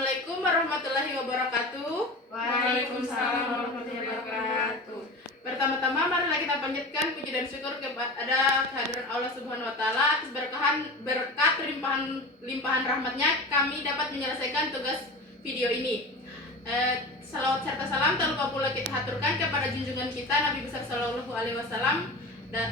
Assalamualaikum warahmatullahi wabarakatuh. Waalaikumsalam warahmatullahi wabarakatuh. Pertama-tama marilah kita panjatkan puji dan syukur kepada kehadiran Allah Subhanahu wa taala atas berkat limpahan rahmatnya kami dapat menyelesaikan tugas video ini. Salawat serta salam tak lupa pula kita haturkan kepada junjungan kita Nabi besar sallallahu alaihi wasallam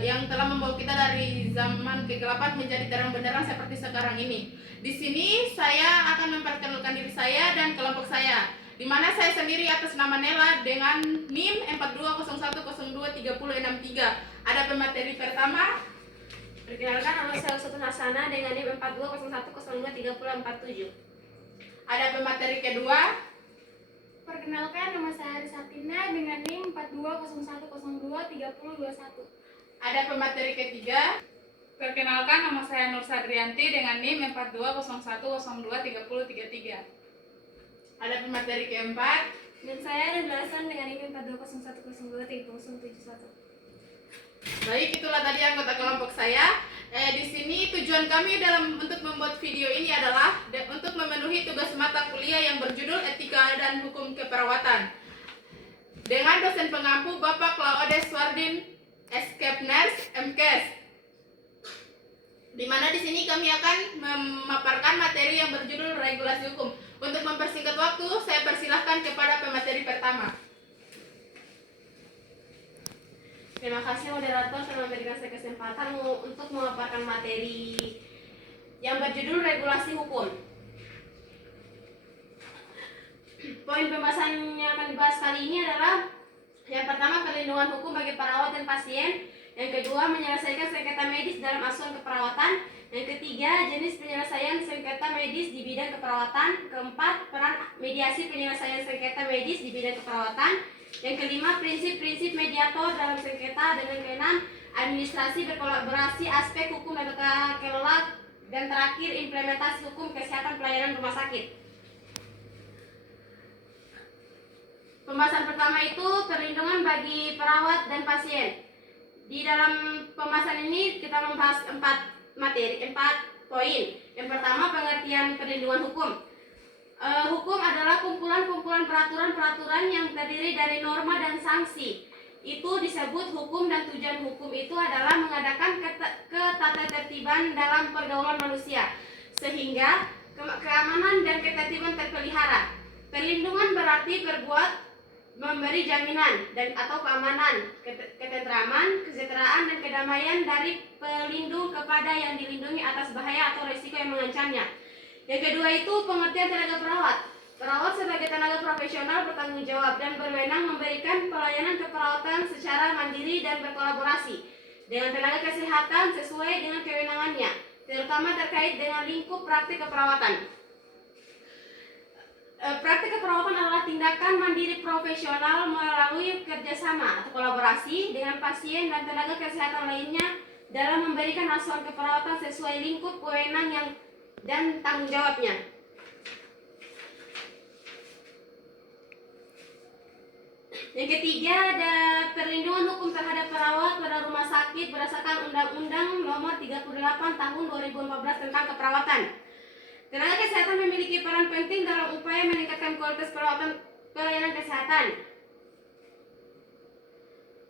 yang telah membawa kita dari zaman kegelapan menjadi terang benderang seperti sekarang ini. Di sini saya akan memperkenalkan diri saya dan kelompok saya, di mana saya sendiri atas nama Nela dengan NIM 4201023063. Ada pemateri pertama. Perkenalkan, nama saya Usatun Hasana dengan NIM 4201023047. Ada pemateri kedua. Perkenalkan, nama saya Arisatina dengan NIM 4201023021. Ada pemateri ketiga. Perkenalkan, nama saya Nur Sadrianti dengan NIM 4201023033. Ada pemateri keempat. Dan saya Nabila Hasan dengan NIM 4201023071. Baik, itulah tadi anggota kelompok saya. Di sini tujuan kami untuk membuat video ini adalah untuk memenuhi tugas mata kuliah yang berjudul Etika dan Hukum Keperawatan dengan dosen pengampu Bapak Claudes Wardin Eskepners MKes. Di mana di sini kami akan memaparkan materi yang berjudul regulasi hukum. Untuk mempersingkat waktu, saya persilahkan kepada pemateri pertama. Terima kasih moderator telah memberikan saya kesempatan untuk memaparkan materi yang berjudul regulasi hukum. Poin pembahasan yang akan dibahas kali ini adalah yang pertama, perlindungan hukum bagi perawat dan pasien. Yang kedua, menyelesaikan sengketa medis dalam asuhan keperawatan. Yang ketiga, jenis penyelesaian sengketa medis di bidang keperawatan. Keempat, peran mediasi penyelesaian sengketa medis di bidang keperawatan. Yang kelima, prinsip-prinsip mediator dalam sengketa. Dan yang keenam, administrasi berkolaborasi, aspek hukum dan tata kelola. Dan terakhir, implementasi hukum kesehatan pelayanan rumah sakit. Pembahasan pertama itu perlindungan bagi perawat dan pasien. Di dalam pembahasan ini kita membahas 4 poin. Yang pertama, pengertian perlindungan hukum. Hukum adalah kumpulan-kumpulan peraturan-peraturan yang terdiri dari norma dan sanksi. Itu disebut hukum, dan tujuan hukum itu adalah mengadakan ketatatertiban dalam pergaulan manusia sehingga keamanan dan ketertiban terpelihara. Perlindungan berarti memberi jaminan atau keamanan, ketentraman, kesejahteraan dan kedamaian dari pelindung kepada yang dilindungi atas bahaya atau risiko yang mengancamnya. Yang kedua itu pengertian tenaga perawat. Perawat sebagai tenaga profesional bertanggung jawab dan berwenang memberikan pelayanan keperawatan secara mandiri dan berkolaborasi dengan tenaga kesehatan sesuai dengan kewenangannya, terutama terkait dengan lingkup praktik keperawatan. Praktik keperawatan adalah tindakan mandiri profesional melalui kerjasama atau kolaborasi dengan pasien dan tenaga kesehatan lainnya dalam memberikan asuhan keperawatan sesuai lingkup wewenang dan tanggung jawabnya. Yang ketiga, ada perlindungan hukum terhadap perawat pada rumah sakit berdasarkan Undang-Undang Nomor 38 Tahun 2014 tentang keperawatan. Tenaga kesehatan memiliki peran penting dalam upaya meningkatkan kualitas pelayanan kesehatan.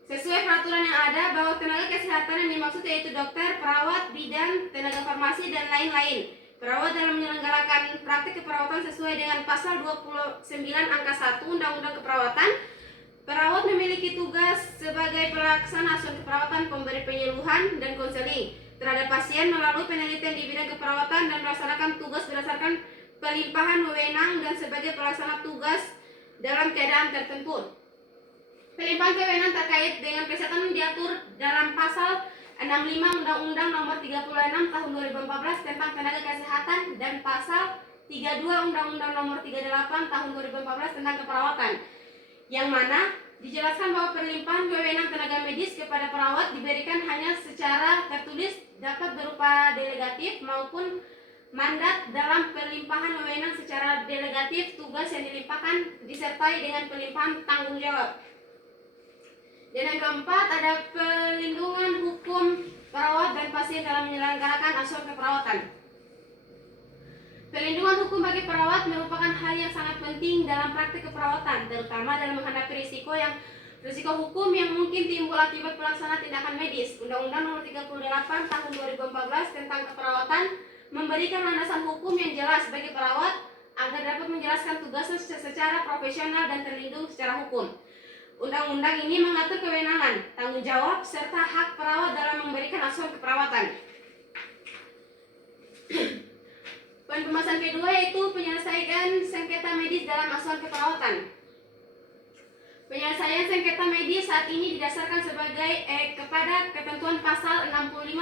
Sesuai peraturan yang ada, bahwa tenaga kesehatan yang dimaksud yaitu dokter, perawat, bidan, tenaga farmasi, dan lain-lain. Perawat dalam menyelenggarakan praktik keperawatan sesuai dengan pasal 29 angka 1 Undang-Undang Keperawatan. Perawat memiliki tugas sebagai pelaksana asuhan keperawatan, pemberi penyuluhan, dan konseling terhadap pasien melalui penelitian di bidang keperawatan dan melaksanakan tugas berdasarkan pelimpahan wewenang dan sebagai pelaksana tugas dalam keadaan tertentu. Pelimpahan wewenang terkait dengan kesehatan diatur dalam pasal 65 Undang-Undang Nomor 36 Tahun 2014 tentang tenaga kesehatan dan pasal 32 Undang-Undang Nomor 38 Tahun 2014 tentang keperawatan, yang mana dijelaskan bahwa perlimpahan wewenang tenaga medis kepada perawat diberikan hanya secara tertulis, dapat berupa delegatif maupun mandat. Dalam pelimpahan wewenang secara delegatif, tugas yang dilimpahkan disertai dengan pelimpahan tanggung jawab. Dan yang keempat, ada perlindungan hukum perawat dan pasien dalam menyelenggarakan asuhan keperawatan. Perlindungan hukum bagi perawat merupakan hal sangat penting dalam praktik keperawatan, terutama dalam menghadapi risiko hukum yang mungkin timbul akibat pelaksana tindakan medis. Undang-Undang Nomor 38 Tahun 2014 tentang keperawatan memberikan landasan hukum yang jelas bagi perawat agar dapat menjalankan tugasnya secara profesional dan terlindung secara hukum. Undang-undang ini mengatur kewenangan, tanggung jawab, serta hak perawat dalam memberikan asuhan keperawatan. Poin pembahasan kedua yaitu penyelesaian sengketa medis dalam asuhan keperawatan. Penyelesaian sengketa medis saat ini didasarkan kepada ketentuan pasal 66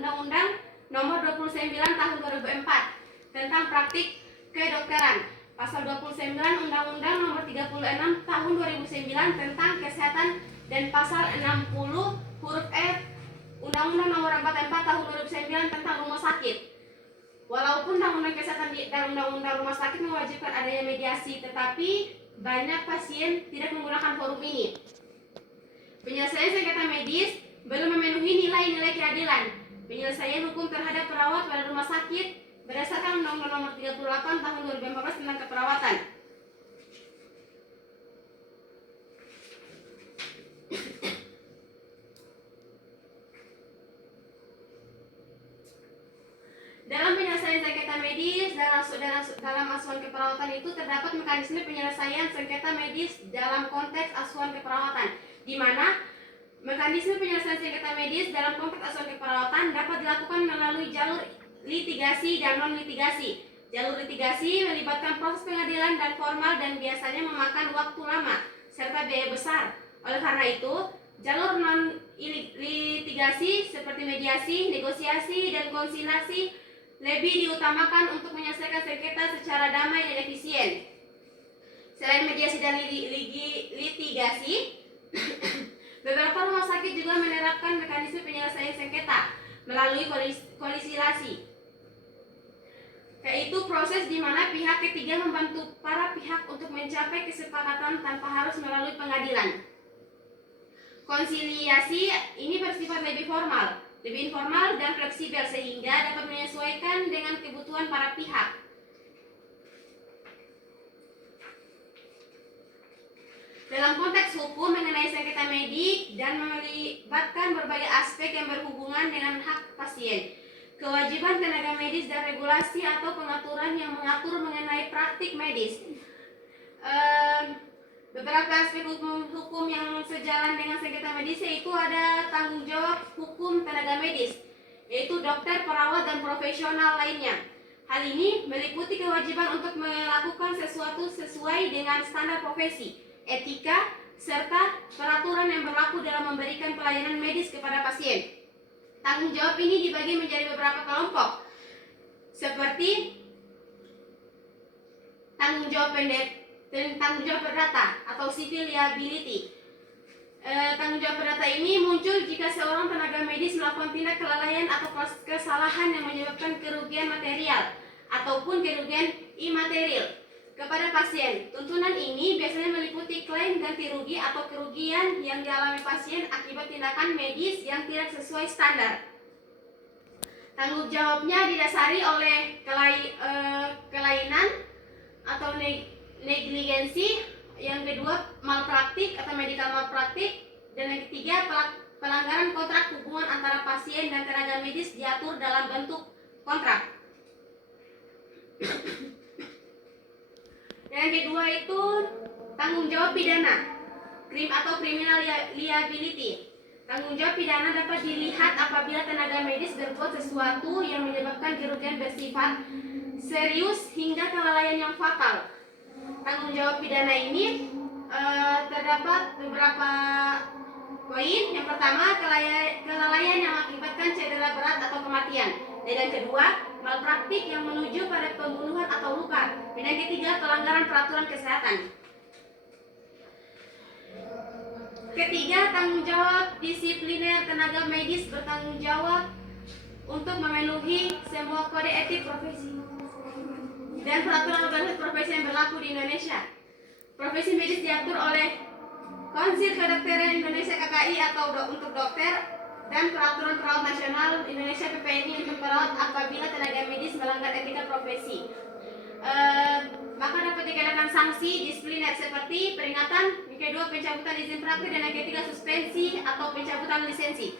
Undang-Undang Nomor 29 Tahun 2004 tentang praktik kedokteran, pasal 29 Undang-Undang Nomor 36 Tahun 2009 tentang kesehatan, dan pasal 60 huruf F Undang-Undang Nomor 44 Tahun 2009 tentang rumah sakit. Walaupun Undang-Undang Kesehatan dan Undang-Undang Rumah Sakit mewajibkan adanya mediasi, tetapi banyak pasien tidak menggunakan forum ini. Penyelesaian sengketa medis belum memenuhi nilai-nilai keadilan. Penyelesaian hukum terhadap perawat pada rumah sakit berdasarkan Undang-Undang Nomor 38 Tahun 2014 tentang keperawatan. Dalam penyelesaian sengketa medis dalam asuhan keperawatan itu terdapat mekanisme penyelesaian sengketa medis dalam konteks asuhan keperawatan, di mana mekanisme penyelesaian sengketa medis dalam konteks asuhan keperawatan dapat dilakukan melalui jalur litigasi dan non-litigasi. Jalur litigasi melibatkan proses pengadilan dan formal dan biasanya memakan waktu lama serta biaya besar. Oleh karena itu, jalur non-litigasi seperti mediasi, negosiasi, dan konsilasi lebih diutamakan untuk menyelesaikan sengketa secara damai dan efisien. Selain mediasi dan litigasi, beberapa rumah sakit juga menerapkan mekanisme penyelesaian sengketa melalui konsilasi, yaitu proses di mana pihak ketiga membantu para pihak untuk mencapai kesepakatan tanpa harus melalui pengadilan. Konsiliasi ini bersifat lebih formal, lebih informal dan fleksibel sehingga dapat menyesuaikan dengan kebutuhan para pihak. Dalam konteks hukum mengenai sengketa medik dan melibatkan berbagai aspek yang berhubungan dengan hak pasien, kewajiban tenaga medis dan regulasi atau pengaturan yang mengatur mengenai praktik medis. Beberapa aspek hukum yang sejalan dengan sengketa medis yaitu ada tanggung jawab hukum tenaga medis, yaitu dokter, perawat, dan profesional lainnya. Hal ini meliputi kewajiban untuk melakukan sesuatu sesuai dengan standar profesi, etika, serta peraturan yang berlaku dalam memberikan pelayanan medis kepada pasien. Tanggung jawab ini dibagi menjadi beberapa kelompok, seperti tanggung jawab perdata atau civil liability. Tanggung jawab perdata ini muncul jika seorang tenaga medis melakukan tindak kelalaian atau kesalahan yang menyebabkan kerugian material ataupun kerugian imaterial kepada pasien. Tuntunan ini biasanya meliputi klaim ganti rugi atau kerugian yang dialami pasien akibat tindakan medis yang tidak sesuai standar. Tanggung jawabnya didasari oleh kelainan atau negligensi, yang kedua malpraktik atau medical malpraktik, dan yang ketiga pelanggaran kontrak hubungan antara pasien dan tenaga medis diatur dalam bentuk kontrak. Yang kedua itu tanggung jawab pidana, atau criminal liability. Tanggung jawab pidana dapat dilihat apabila tenaga medis berbuat sesuatu yang menyebabkan kerugian bersifat serius hingga kelalaian yang fatal. Tanggung jawab pidana ini terdapat beberapa poin. Yang pertama, kelalaian yang mengakibatkan cedera berat atau kematian. Dan yang kedua, malpraktik yang menuju pada pembunuhan atau luka. Dan yang ketiga, pelanggaran peraturan kesehatan. Ketiga, tanggung jawab disipliner. Tenaga medis bertanggung jawab untuk memenuhi semua kode etik profesi dan peraturan organisasi profesi yang berlaku di Indonesia. Profesi medis diatur oleh Konsil Kedokteran Indonesia KKI atau untuk dokter, dan Peraturan Perawat Nasional Indonesia PPNI untuk perawat apabila tenaga medis melanggar etika profesi. Maka sanksi disipliner seperti peringatan, yang kedua pencabutan izin praktik, dan yang ketiga suspensi atau pencabutan lisensi.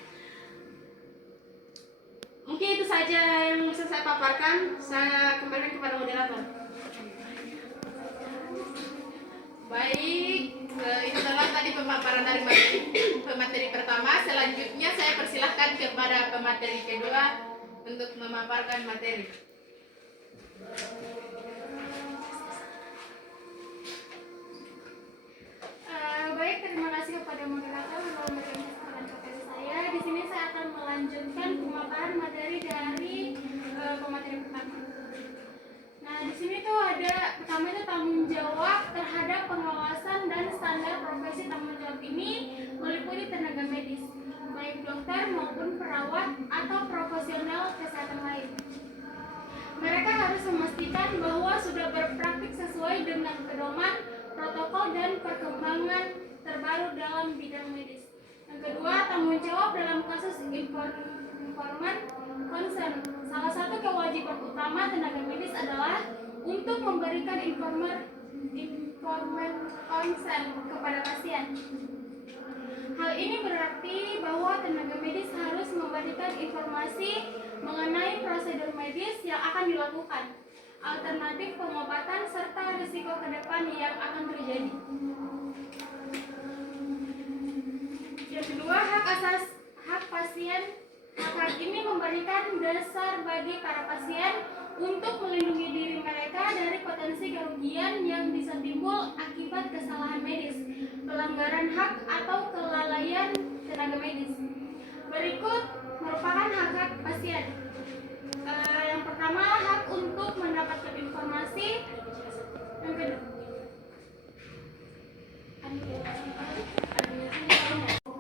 Mungkin itu saja yang bisa saya paparkan. Saya kembalikan kepada moderator. Baik, itu adalah tadi pemaparan dari pemateri pertama. Selanjutnya saya persilahkan kepada pemateri kedua untuk memaparkan materi. Baik, terima kasih kepada moderator telah memberikan kesempatan kepada saya. Di sini saya akan melanjutkan pemaparan materi dari pemateri pertama. Nah, di sini tuh ada pertama itu tanggung jawab terhadap pengawasan dan standar profesi. Tanggung jawab ini meliputi tenaga medis, baik dokter maupun perawat atau profesional kesehatan lain. Mereka harus memastikan bahwa sudah berpraktik sesuai dengan pedoman, protokol, dan perkembangan terbaru dalam bidang medis. Yang kedua, tanggung jawab dalam kasus informan konsen. Salah satu kewajiban utama tenaga medis adalah untuk memberikan informan konsen kepada pasien. Hal ini berarti bahwa tenaga medis harus memberikan informasi mengenai prosedur medis yang akan dilakukan, alternatif pengobatan, serta risiko ke depan yang akan terjadi. Yang kedua, hak pasien. Hak ini memberikan dasar bagi para pasien untuk melindungi diri mereka dari potensi kerugian yang bisa timbul akibat kesalahan medis, pelanggaran hak atau kelalaian tenaga medis. Berikut merupakan hak-hak pasien. Yang pertama, hak untuk mendapatkan informasi. Yang kedua,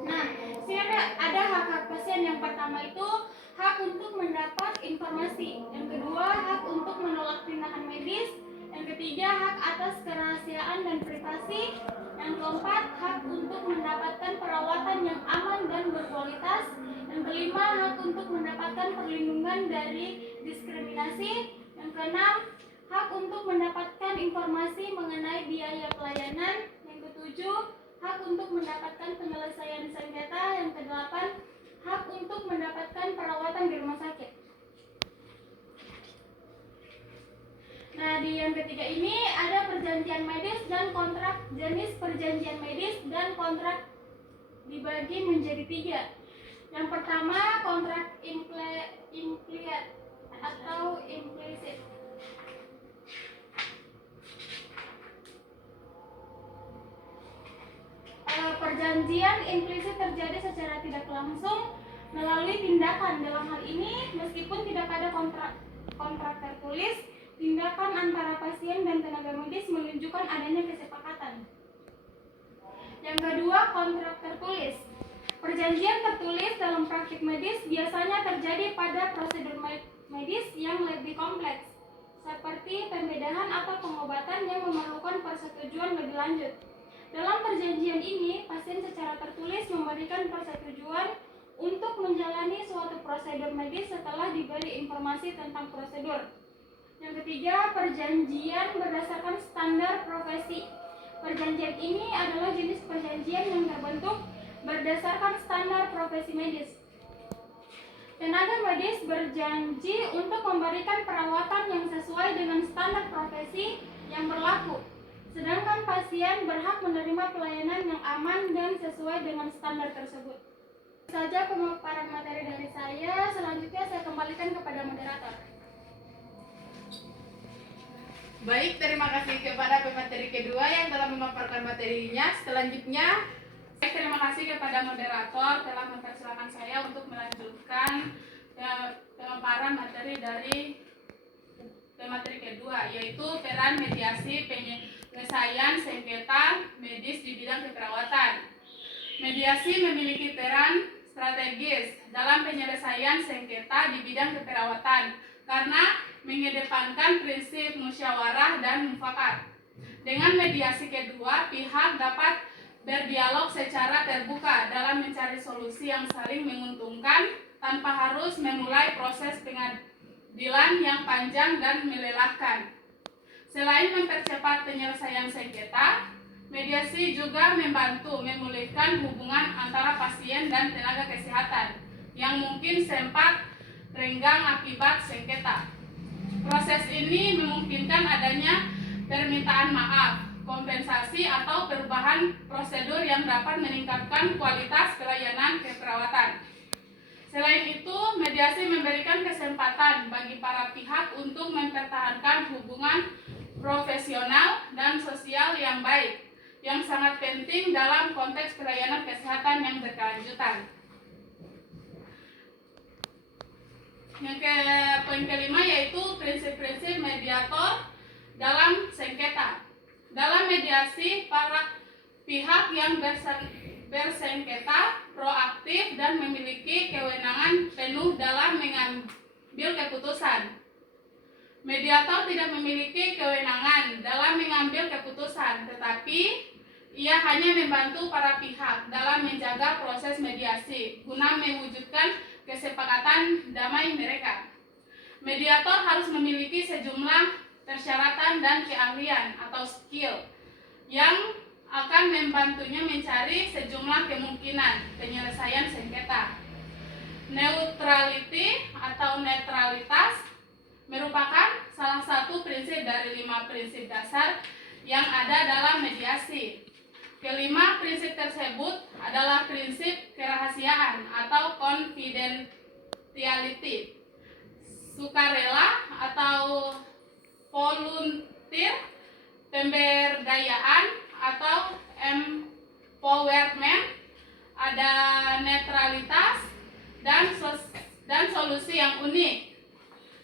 nah, sini ada hak-hak pasien. Yang pertama itu hak untuk mendapat informasi. Yang kedua, hak untuk menolak tindakan medis. Yang ketiga, hak atas kerahasiaan dan privasi. Yang keempat, hak untuk mendapatkan perawatan yang aman dan berkualitas. Yang kelima, hak untuk mendapatkan perlindungan dari diskriminasi. Yang keenam, hak untuk mendapatkan informasi mengenai biaya pelayanan. Yang ketujuh, hak untuk mendapatkan penyelesaian sengketa. Yang kedelapan, hak untuk mendapatkan perawatan di rumah sakit. Nah, di yang ketiga ini ada perjanjian medis dan kontrak. Jenis perjanjian medis dan kontrak dibagi menjadi tiga. Yang pertama, kontrak implied atau implicit. Perjanjian implisit terjadi secara tidak langsung melalui tindakan. Dalam hal ini, meskipun tidak ada kontrak tertulis, tindakan antara pasien dan tenaga medis menunjukkan adanya kesepakatan. Yang kedua, kontrak tertulis. Perjanjian tertulis dalam praktik medis biasanya terjadi pada prosedur medis yang lebih kompleks, seperti pembedahan atau pengobatan yang memerlukan persetujuan lebih lanjut. Dalam perjanjian ini, pasien secara tertulis memberikan persetujuan untuk menjalani suatu prosedur medis setelah diberi informasi tentang prosedur. Yang ketiga, perjanjian berdasarkan standar profesi. Perjanjian ini adalah jenis perjanjian yang terbentuk berdasarkan standar profesi medis. Tenaga medis berjanji untuk memberikan perawatan yang sesuai dengan standar profesi yang berlaku, sedangkan pasien berhak menerima pelayanan yang aman dan sesuai dengan standar tersebut. Saja pemaparan materi dari saya. Selanjutnya saya kembalikan kepada moderator. Baik, terima kasih kepada pemateri kedua yang telah memaparkan materinya. Selanjutnya, Terima kasih kepada moderator telah mempersilahkan saya untuk melanjutkan pemaparan materi dari pemateri kedua, yaitu peran mediasi penyelesaian sengketa medis di bidang keperawatan. Mediasi memiliki peran strategis dalam penyelesaian sengketa di bidang keperawatan karena mengedepankan prinsip musyawarah dan mufakat. Dengan mediasi kedua, pihak dapat berdialog secara terbuka dalam mencari solusi yang saling menguntungkan tanpa harus memulai proses pengadilan yang panjang dan melelahkan. Selain mempercepat penyelesaian sengketa, mediasi juga membantu memulihkan hubungan antara pasien dan tenaga kesehatan yang mungkin sempat renggang akibat sengketa. Proses ini memungkinkan adanya permintaan maaf, kompensasi atau perubahan prosedur yang dapat meningkatkan kualitas pelayanan keperawatan. Selain itu, mediasi memberikan kesempatan bagi para pihak untuk mempertahankan hubungan profesional dan sosial yang baik, yang sangat penting dalam konteks pelayanan kesehatan yang berkelanjutan. Poin kelima yaitu prinsip-prinsip mediator dalam sengketa. Dalam mediasi, para pihak yang bersengketa proaktif dan memiliki kewenangan penuh dalam mengambil keputusan. Mediator tidak memiliki kewenangan dalam mengambil keputusan, tetapi ia hanya membantu para pihak dalam menjaga proses mediasi guna mewujudkan kesepakatan damai mereka. Mediator harus memiliki sejumlah persyaratan dan keahlian atau skill yang akan membantunya mencari sejumlah kemungkinan penyelesaian sengketa. Neutrality atau netralitas merupakan salah satu prinsip dari 5 prinsip dasar yang ada dalam mediasi. Kelima prinsip tersebut adalah prinsip kerahasiaan atau confidentiality, sukarela atau volunteer, pemberdayaan atau empowerment, ada netralitas dan solusi yang unik.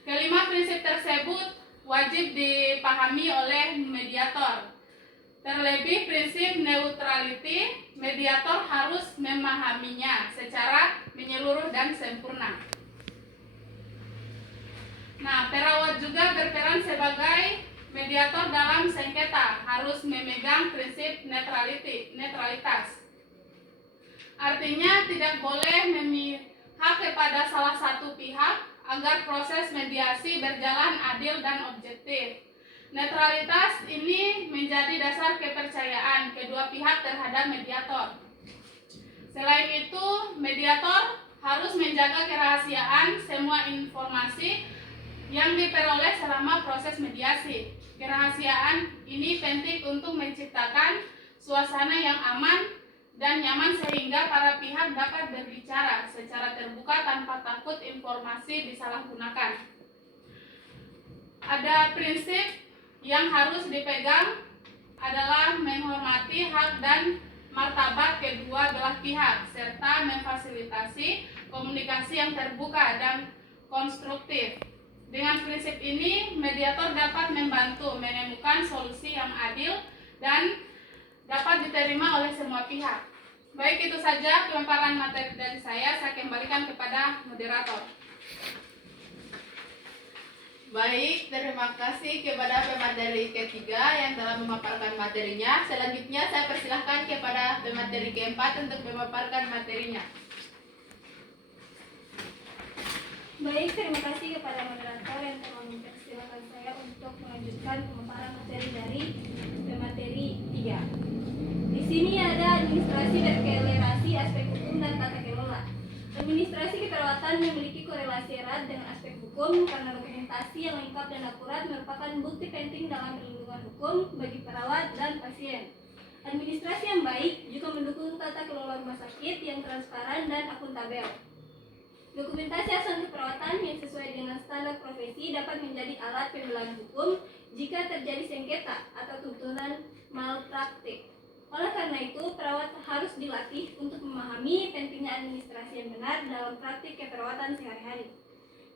Kelima prinsip tersebut wajib dipahami oleh mediator. Terlebih prinsip neutrality, mediator harus memahaminya secara menyeluruh dan sempurna. Nah, perawat juga berperan sebagai mediator dalam sengketa, harus memegang prinsip netralitas. Artinya tidak boleh memihak kepada salah satu pihak agar proses mediasi berjalan adil dan objektif. Netralitas ini menjadi dasar kepercayaan kedua pihak terhadap mediator. Selain itu, mediator harus menjaga kerahasiaan semua informasi yang diperoleh selama proses mediasi. Kerahasiaan ini penting untuk menciptakan suasana yang aman dan nyaman sehingga para pihak dapat berbicara secara terbuka tanpa takut informasi disalahgunakan. Ada prinsip yang harus dipegang adalah menghormati hak dan martabat kedua belah pihak serta memfasilitasi komunikasi yang terbuka dan konstruktif. Dengan prinsip ini, mediator dapat membantu menemukan solusi yang adil dan dapat diterima oleh semua pihak. Baik, itu saja pemaparan materi dari saya kembalikan kepada moderator. Baik, terima kasih kepada pemateri ketiga yang telah memaparkan materinya. Selanjutnya saya persilahkan kepada pemateri keempat untuk memaparkan materinya. Baik, terima kasih kepada moderator yang telah mempersilahkan saya untuk melanjutkan pemaparan materi dari pemateri 3. Di sini ada administrasi dan korelasi aspek hukum dan tata kelola. Administrasi keperawatan memiliki korelasi erat dengan aspek hukum karena dokumentasi yang lengkap dan akurat merupakan bukti penting dalam perlindungan hukum bagi perawat dan pasien. Administrasi yang baik juga mendukung tata kelola rumah sakit yang transparan dan akuntabel. Dokumentasi asuransi keperawatan yang sesuai dengan standar profesi dapat menjadi alat pembelaan hukum jika terjadi sengketa atau tuntutan malpraktik. Oleh karena itu, perawat harus dilatih untuk memahami pentingnya administrasi yang benar dalam praktik keperawatan sehari-hari.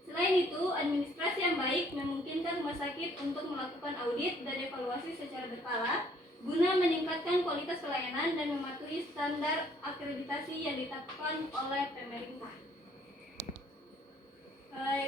Selain itu, administrasi yang baik memungkinkan rumah sakit untuk melakukan audit dan evaluasi secara berkala guna meningkatkan kualitas pelayanan dan mematuhi standar akreditasi yang ditetapkan oleh pemerintah.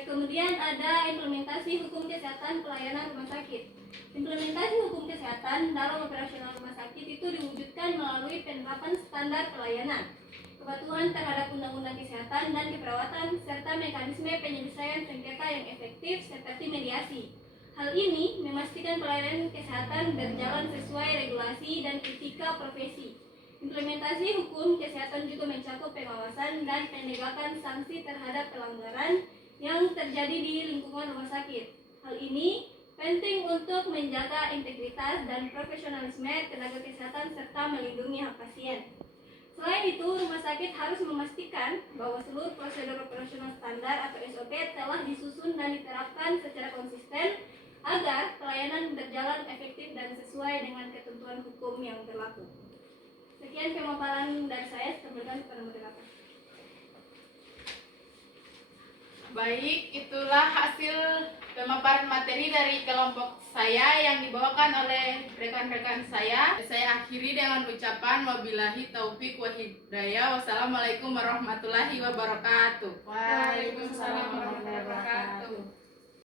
Kemudian ada implementasi hukum kesehatan pelayanan rumah sakit. Implementasi hukum kesehatan dalam operasional rumah sakit itu diwujudkan melalui penerapan standar pelayanan, kepatuhan terhadap undang-undang kesehatan dan keperawatan, serta mekanisme penyelesaian sengketa yang efektif seperti mediasi. Hal ini memastikan pelayanan kesehatan berjalan sesuai regulasi dan etika profesi. Implementasi hukum kesehatan juga mencakup pengawasan dan penegakan sanksi terhadap pelanggaran yang terjadi di lingkungan rumah sakit. Hal ini penting untuk menjaga integritas dan profesionalisme tenaga kesehatan serta melindungi hak pasien. Selain itu, rumah sakit harus memastikan bahwa seluruh prosedur operasional standar atau SOP telah disusun dan diterapkan secara konsisten agar pelayanan berjalan efektif dan sesuai dengan ketentuan hukum yang berlaku. Sekian pemaparan dari saya, kembalikan kepada moderator. Baik, itulah hasil pemaparan materi dari kelompok saya yang dibawakan oleh rekan-rekan saya. Saya akhiri dengan ucapan wabillahi taufik wa hidayah. Wassalamualaikum warahmatullahi wabarakatuh. Waalaikumsalam warahmatullahi wabarakatuh.